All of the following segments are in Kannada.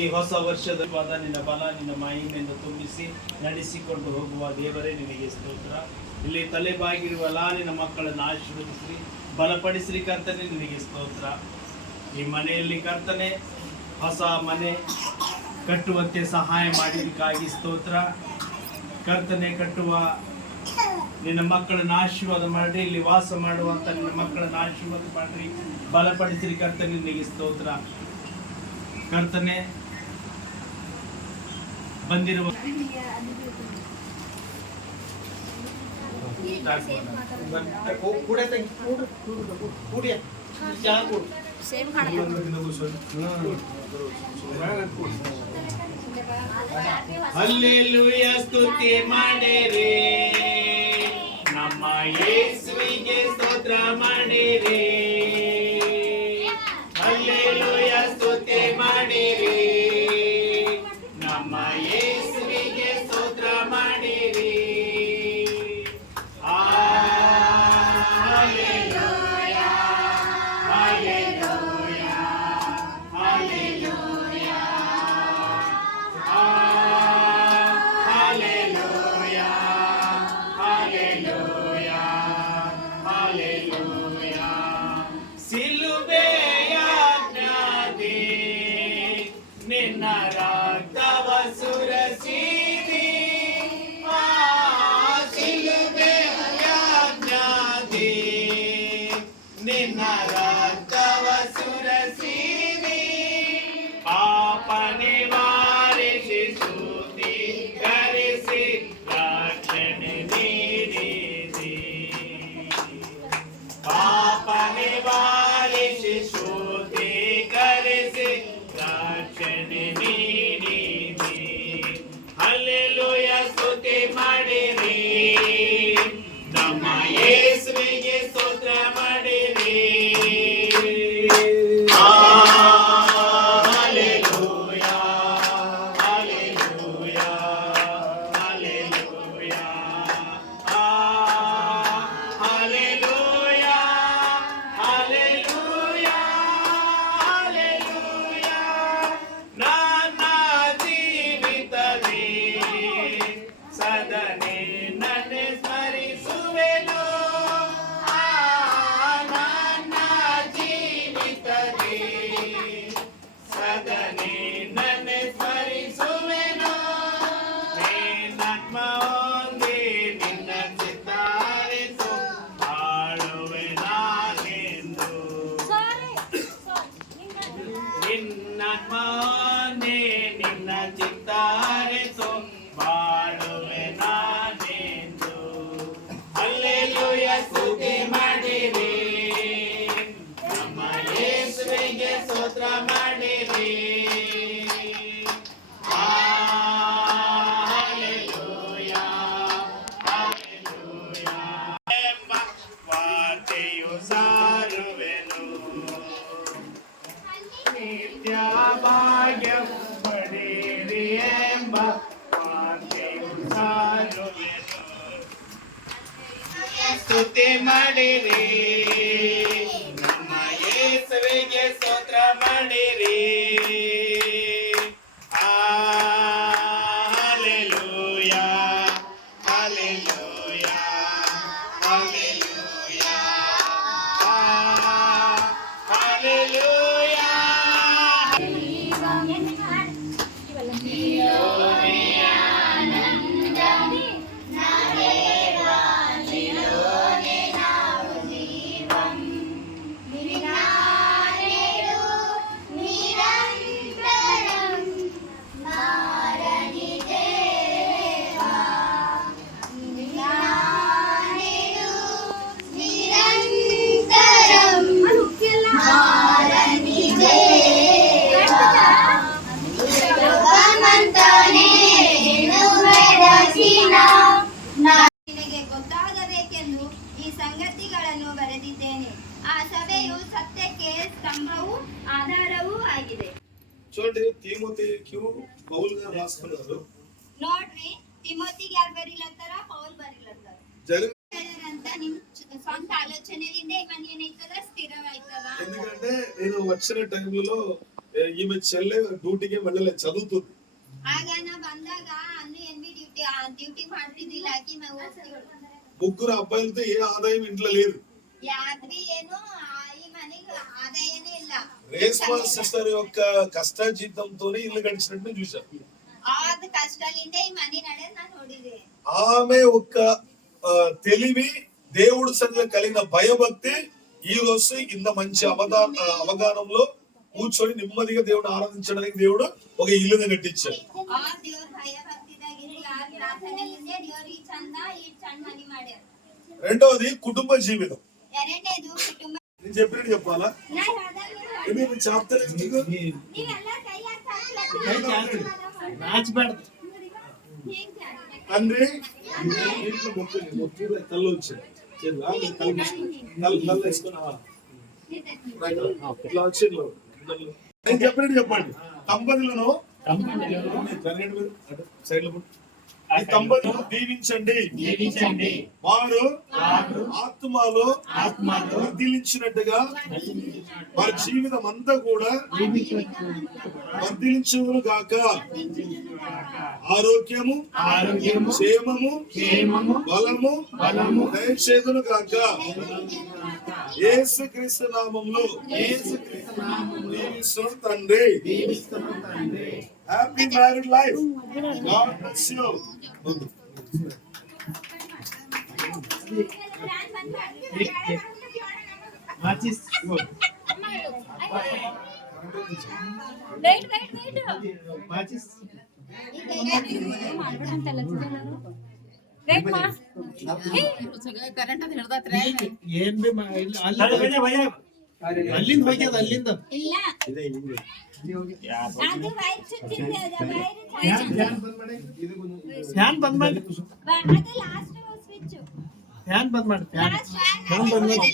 ಈ ಹೊಸ ವರ್ಷದ ನಿನ್ನ ಬಲ ನಿನ್ನ ಮಹಿಮೆಯನ್ನು ತುಂಬಿಸಿ ನಡೆಸಿಕೊಂಡು ಹೋಗುವ ದೇವರೇ ನಿನಗೆ ಸ್ತೋತ್ರ. ಇಲ್ಲಿ ತಲೆಬಾಗಿರುವ ನಿನ್ನ ಮಕ್ಕಳನ್ನು ಆಶೀರ್ವದಿಸಿ ಬಲಪಡಿಸ್ರಿ ಕರ್ತನೆ, ನಿನಗೆ ಸ್ತೋತ್ರ. ಈ ಮನೆಯಲ್ಲಿ ಕರ್ತನೆ ಹೊಸ ಮನೆ ಕಟ್ಟುವಂತೆ ಸಹಾಯ ಮಾಡಿದಕ್ಕಾಗಿ ಸ್ತೋತ್ರ. ಕರ್ತನೆ ಕಟ್ಟುವ ನಿನ್ನ ಮಕ್ಕಳನ್ನ ಆಶೀರ್ವಾದ ಮಾಡ್ರಿ, ಇಲ್ಲಿ ವಾಸ ಮಾಡುವಂತ ನಿನ್ನ ಮಕ್ಕಳನ್ನ ಆಶೀರ್ವಾದ ಮಾಡ್ರಿ, ಬಲಪಡಿಸ್ರಿ ಕರ್ತನೆ, ನಿನಗೆ ಸ್ತೋತ್ರ. ಕರ್ತನೆ ಬಂದಿರುವ ಹಲ್ಲೆಲೂಯ ಸ್ತುತಿ ಮಾಡಿರಿ, ನಮ್ಮ ಯೇಸುವಿಗೆ ಸ್ತೋತ್ರ ಮಾಡಿರಿ. ಹಲ್ಲೆಲೂಯ ಸ್ತುತಿ ಮಾಡಿರಿ, ನಮ್ಮ ಯೇಸುವಿಗೆ ಸ್ತೋತ್ರ ಮಾಡಿರಿ. ನಿನ್ನ ರಕ್ತವ ಸುರಸಿದಿ, ಶಿಲುಬೆಯ ಜ್ಞಾತಿ ನಿನ್ನ ರಕ್ತವ ಸುರಸಿದಿ. ಪಾಪ ನಿವಾರಿಸಿ ಶುದ್ಧೀಕರಿಸಿ ರಕ್ಷಣೆ ನೀಡಿದಿ. ಪಾಪ ನಿವಾರಿಸಿ ಶುದ್ಧೀಕರಿಸಿ ರಕ್ಷಣೆ ನೀಡಿದಿ. ಹಲ್ಲೆಲೂಯ ಸ್ತುತಿ ಮಾಡಿರಿ, ನಮ್ಮ ಯೇಸುವಿಗೆ ಸ್ತೋತ್ರ ಮಾಡಿರಿ. Hallelujah hallelujah hallelujah hallelujah hallelujah hallelujah. ನನ್ನ ಜೀವಿತವೇ ಸದನೆ ನನ್ನ ಸ್ಮರಿಸುವೆನು. ನನ್ನ ಜೀವಿತವೇ ಸದನೆ ನನ್ನ ಸ್ಮರಿಸುವೆನು. ನಿನ್ನಾತ್ಮ ಹೊಂದಿ ನಿನ್ನ ಚಿತ್ತಾರಿಸು ಬಾಳುವೆ ನಾನೆಂದು. ನಿನ್ನಾತ್ಮ ಹೊಂದಿ ನಿನ್ನ ಚಿತ್ತಾರಿಸು ಬಾಳುವೆ ನಾನೆಂದು. ಹಲ್ಲೆಲೂಯ ಸ್ತುತಿ ಮಾಡಿರಿ, ನಮ್ಮ ಯೇಸುವಿಗೆ ಸ್ತೋತ್ರ ಮಾಡಿರಿ. ಹಲ್ಲೆಲೂಯ ಹಲ್ಲೆಲೂಯ ಎಂಬ ವಾರ್ತೆಯು ಸಾರುವೆನು. ನಿತ್ಯ ಭಾಗ್ಯ ಪಡೆಯಿರಿ ಎಂಬ ವಾರ್ತೆಯು ಸಾರುವೆನು. ಸ್ತುತಿ ಮಾಡಿರಿ, ನಮ್ಮ ಯೇಸುವಿಗೆ ಸ್ತೋತ್ರ ಮಾಡಿರಿ. Hallelujah hallelujah hallelujah hallelujah. ನಿನಗೆ ಗೊತ್ತಾಗಬೇಕೆಂದು ಈ ಸಂಗತಿಗಳನ್ನು ಬರೆದಿದ್ದೇನೆ. ಆ ಸಭೆಯು ಸತ್ಯಕ್ಕೆ ಸ್ತಂಭವೂ ಆಧಾರವೂ ಆಗಿದೆ. చూడండి తిమోతికి పౌలు గారు రాసుకున్నారు. ನೋಡ್ರಿ, ತಿಮೋತಿಗೆ ಯಾರು ಬರೀಲತ್ತಾರ? ಪೌಲ್ ಬರೀಲತ್ತಾರ. ಅಂತ ನಿಮ್ ಸ್ವಂತ ಆಲೋಚನೆಯಿಂದ ಇವನ್ ಏನೈತದ ಸ್ಥಿರವಾಯ್ತದ. ఎందుకంటే నేను వచ్చిన టైంలో ఈమె చెల్లె డ్యూటీకి వెళ్ళలేదు, చదువుతుంది. ಆಗ ನಾ ಬಂದಾಗ ಅನ್ನು ಎನ್ಬಿ ಡ್ಯೂಟಿ ಮಾಡ್ತಿದ್ದಿಲ್ಲ ಆಕಿ ನಾವು ಹೋಗ್ತೀವಿ. ముగ్గురు అబ్బాయిలతో ఏ ఆదాయం ఇంట్లో లేదు. ಯಾದ್ವಿ ಏನು ಈ ಮನೆಗೆ ಆದಾಯನೇ ಇಲ್ಲ. రేస్మా సిస్టర్ యొక్క కష్టాజీతంతోనే ఇల్లు గడిచినట్టు చూశాను. ಆದ ಕಷ್ಟಲಿಂದ ಈ ಮನೆ ನಡೆದ್ ನಾನು ನೋಡಿದೆ. ఆమె ఒక తెలివి, దేవుడు సన్నిధిలో కలిగిన భయభక్తి ఈ రోజు ఇంత మంచి అవగాహనంలో కూర్చొని నెమ్మదిగా దేవుడు ఆరాధించడానికి దేవుడు ఒక ఇల్లుని కట్టించాడు. ಆ ದೇವ್ರ ಭಯ ಭಕ್ತಿದಾಗಿರಿ ಯಾರ ಪ್ರಾರ್ಥನೆಲಿಂದ ದೇವ್ರಿಗೆ ಚಂದ ಈ ಚಂದ ಮನೆ ಮಾಡ್ಯಾರ. రెండవది కుటుంబ జీవితం. ಎರಡನೇದು ಕುಟುಂಬ. నేను చెప్పినట్టు చెప్పాలా? ನಾ ಹೇಳ್ದಂಗೆ ఎందుకు చెప్తలేదు నీకు? ನೀವೆಲ್ಲ ಕೈ నాచిపెడదు తండ్రి ఇంట్లో మొత్తం కళ్ళు వచ్చాయి, కళ్ళు వేసుకున్నావా? ఇట్లా వచ్చి నేను చెప్పినట్టు చెప్పండి. దంపతులను జరగండి, మీరు సైడ్ లో ఈ దంపతులను దీవించండి, వారు ఆత్మలో వర్ధిల్లించినట్టుగా వారి జీవితం అంతా కూడా వర్ధిల్లించును గాక. ఆరోగ్యము, క్షేమము, బలము దయచేదును గాక. యేసుక్రీస్తు నామములో దీవిస్తున్నాను తండ్రి. Happy married life. God bless you. మాచిస్ మాచిస్ ಏನ್ ಬಿ ಅಲ್ಲಿಂದ ಹೋಗ್ಯದ ಅಲ್ಲಿಂದ ಇಲ್ಲ ಅದು ವೈರ್ ಚುಚ್ಚಿದೆ, ಅದು ವೈರ್ ಫ್ಯಾನ್ ಬಂದ್ ಮಾಡಿ, ಅದು ಲಾಸ್ಟ್ ಸ್ವಿಚ್. ಫ್ಯಾನ್ ಬಂದ್ ಮಾಡಿ, ಫ್ಯಾನ್ ಲಾಸ್ಟ್ ಫ್ಯಾನ್ ಬಂದ್ ಮಾಡಿ.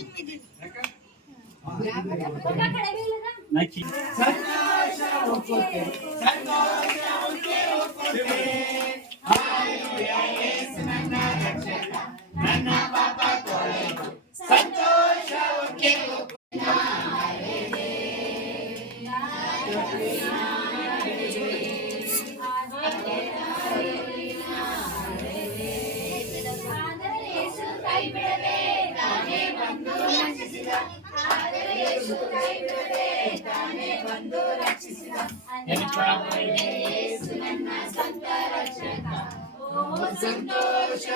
ಸಂತೋಷ